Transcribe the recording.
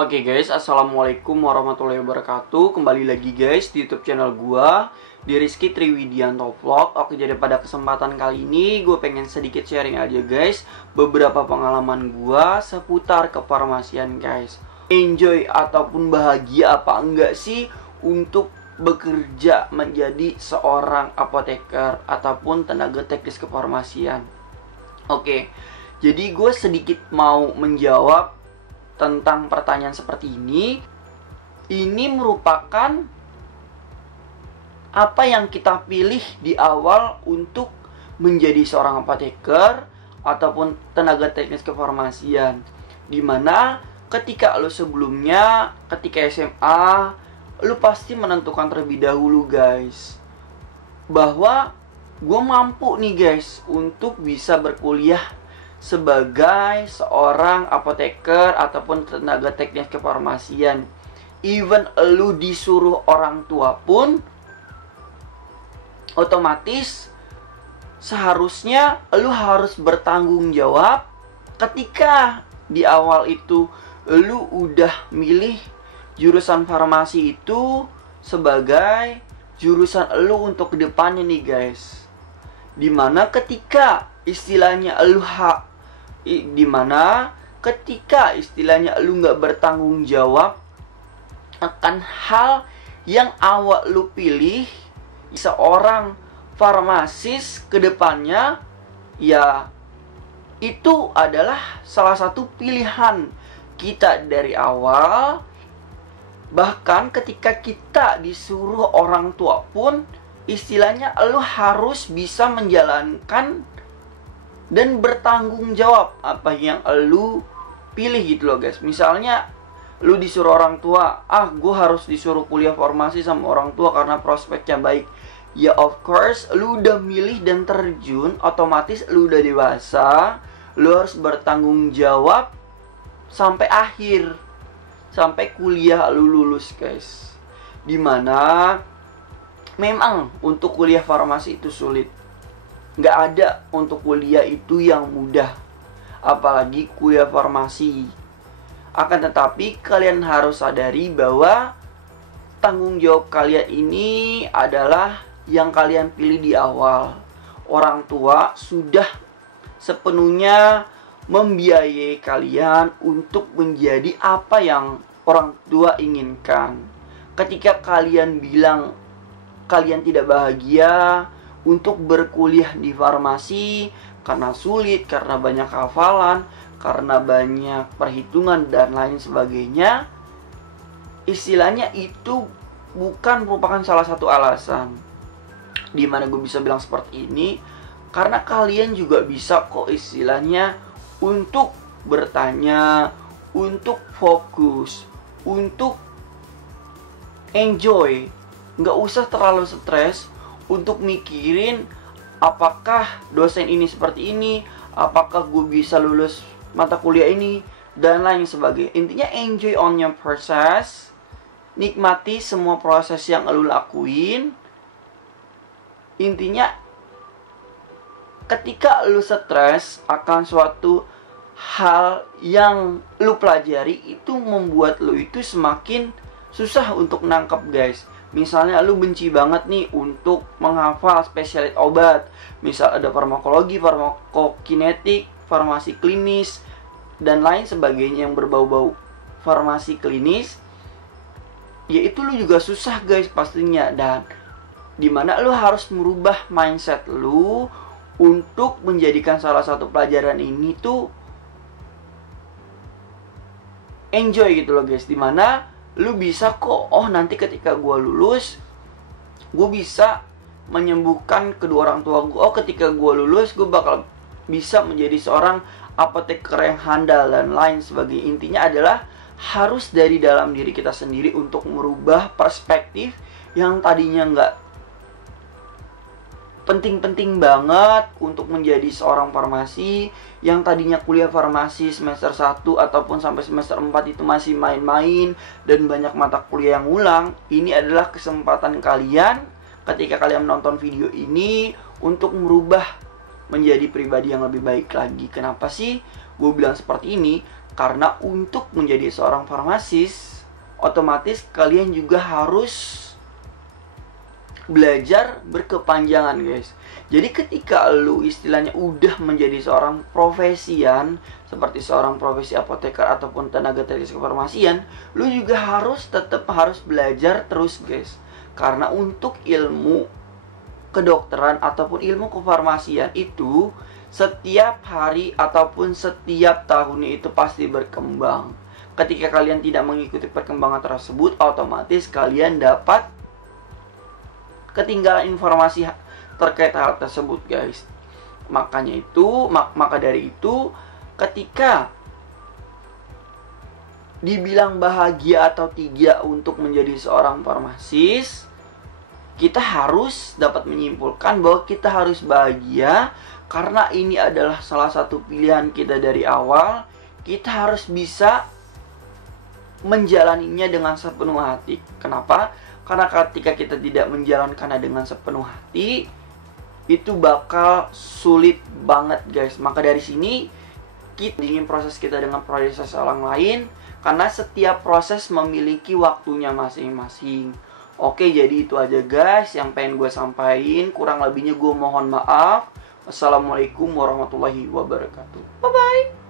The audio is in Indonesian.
Oke guys, assalamualaikum warahmatullahi wabarakatuh. Kembali lagi guys di YouTube channel gua, di Rizky Triwidianto Vlog. Oke, jadi pada kesempatan kali ini gue pengen sedikit sharing aja guys beberapa pengalaman gua seputar kefarmasian guys. Enjoy ataupun bahagia apa enggak sih untuk bekerja menjadi seorang apoteker ataupun tenaga teknis kefarmasian? Oke, jadi gue sedikit mau menjawab tentang pertanyaan seperti ini. Ini merupakan apa yang kita pilih di awal untuk menjadi seorang apoteker ataupun tenaga teknis kefarmasian, dimana ketika lo sebelumnya, ketika SMA, lo pasti menentukan terlebih dahulu guys, bahwa gue mampu nih guys untuk bisa berkuliah sebagai seorang apoteker ataupun tenaga teknis kefarmasian. Even lu disuruh orang tua pun, otomatis seharusnya lu harus bertanggung jawab ketika di awal itu lu udah milih jurusan farmasi itu sebagai jurusan lu untuk kedepannya nih guys. Dimana ketika istilahnya lu lu nggak bertanggung jawab akan hal yang awal lu pilih, seorang farmasis kedepannya, ya itu adalah salah satu pilihan kita dari awal. Bahkan ketika kita disuruh orang tua pun, istilahnya lu harus bisa menjalankan dan bertanggung jawab apa yang lu pilih gitu loh guys. Misalnya lu disuruh orang tua, gue harus disuruh kuliah farmasi sama orang tua karena prospeknya baik. Ya of course, lu udah milih dan terjun, otomatis lu udah dewasa, lu harus bertanggung jawab sampai akhir, sampai kuliah lu lulus guys. Dimana memang untuk kuliah farmasi itu sulit. Nggak ada untuk kuliah itu yang mudah, apalagi kuliah farmasi. Akan tetapi kalian harus sadari bahwa tanggung jawab kalian ini adalah yang kalian pilih di awal. Orang tua sudah sepenuhnya membiayai kalian untuk menjadi apa yang orang tua inginkan. Ketika kalian bilang kalian tidak bahagia untuk berkuliah di farmasi karena sulit, karena banyak hafalan, karena banyak perhitungan dan lain sebagainya, istilahnya itu bukan merupakan salah satu alasan. Dimana gue bisa bilang seperti ini, karena kalian juga bisa kok istilahnya untuk bertanya, untuk fokus, untuk enjoy. Nggak usah terlalu stres untuk mikirin apakah dosen ini seperti ini, apakah gue bisa lulus mata kuliah ini, dan lain sebagainya. Intinya enjoy on your process, nikmati semua proses yang lu lakuin. Intinya ketika lu stres akan suatu hal yang lu pelajari, itu membuat lu itu semakin susah untuk nangkep guys. Misalnya lu benci banget nih untuk menghafal spesialis obat. Misal ada farmakologi, farmakokinetik, farmasi klinis, dan lain sebagainya yang berbau-bau farmasi klinis. Ya itu lu juga susah guys pastinya. Dan dimana lu harus merubah mindset lu untuk menjadikan salah satu pelajaran ini tuh enjoy gitu loh guys. Dimana lu bisa kok, nanti ketika gue lulus, gue bisa menyembuhkan kedua orang tua gue. Ketika gue lulus, gue bakal bisa menjadi seorang apoteker yang handal dan lain sebagainya. Intinya adalah harus dari dalam diri kita sendiri untuk merubah perspektif yang tadinya nggak penting-penting banget untuk menjadi seorang farmasi, yang tadinya kuliah farmasi semester 1 ataupun sampai semester 4 itu masih main-main dan banyak mata kuliah yang ngulang. Ini adalah kesempatan kalian ketika kalian menonton video ini untuk merubah menjadi pribadi yang lebih baik lagi. Kenapa sih gue bilang seperti ini? Karena untuk menjadi seorang farmasis, otomatis kalian juga harus belajar berkepanjangan, guys. Jadi ketika lu istilahnya udah menjadi seorang profesian, seperti seorang profesi apoteker ataupun tenaga teknis kefarmasian, lu juga tetap harus belajar terus, guys. Karena untuk ilmu kedokteran ataupun ilmu kefarmasian itu setiap hari ataupun setiap tahunnya itu pasti berkembang. Ketika kalian tidak mengikuti perkembangan tersebut, otomatis kalian dapat ketinggalan informasi terkait hal tersebut, guys. Makanya itu, maka dari itu, ketika dibilang bahagia atau tidak untuk menjadi seorang farmasis, kita harus dapat menyimpulkan bahwa kita harus bahagia karena ini adalah salah satu pilihan kita dari awal. Kita harus bisa menjalaninya dengan sepenuh hati. Kenapa? Karena ketika kita tidak menjalankannya dengan sepenuh hati, itu bakal sulit banget, guys. Maka dari sini kita ingin proses kita dengan proses orang lain, karena setiap proses memiliki waktunya masing-masing. Oke, jadi itu aja, guys, yang pengen gue sampaikan. Kurang lebihnya gue mohon maaf. Wassalamualaikum warahmatullahi wabarakatuh. Bye-bye.